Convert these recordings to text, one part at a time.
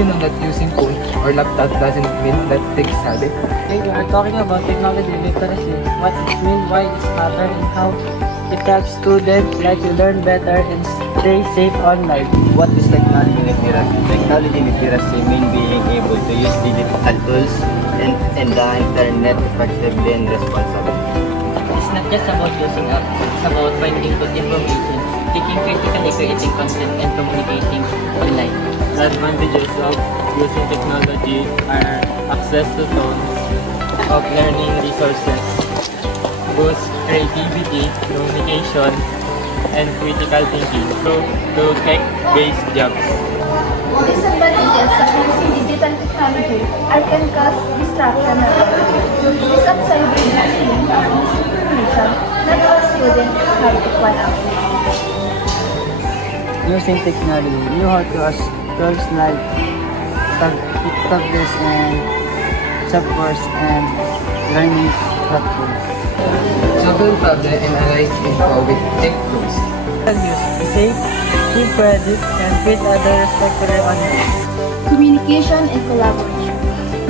you know that using phone or laptop doesn't mean that tech-savvy? Hey, we are talking about technology literacy, what it means, why it matters, and how it helps students like to learn better and stay safe online. What is technology literacy? Technology literacy means being able to use digital tools and the internet effectively and responsibly. It's not just about using apps, it's about finding good information, thinking critically, creating content, and communicating online. The advantages of using technology are access to tons of learning resources, boost creativity, communication, and critical thinking to tech-based jobs. Disadvantages of using digital technology can cause distraction at work. Use of cyberbullying or misinformation. Not all students have equal access. Using technology, you have to ask tools like tablets and softwares and learning platforms. Solving problem and analyze info with tech tools. Use safe, keep credit, and treat others respectfully online. Communication and collaboration.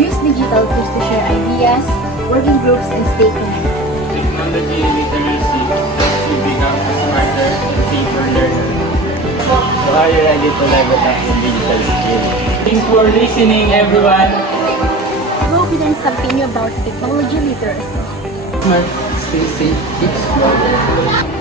Use digital tools to share ideas, working groups, and stay connected. Technology literacy helps you become a smarter, safer learner. So are you ready to level up your digital skills? Thanks for listening, everyone. Hope we learned something new about technology literacy. Smart, stay safe, keep smart.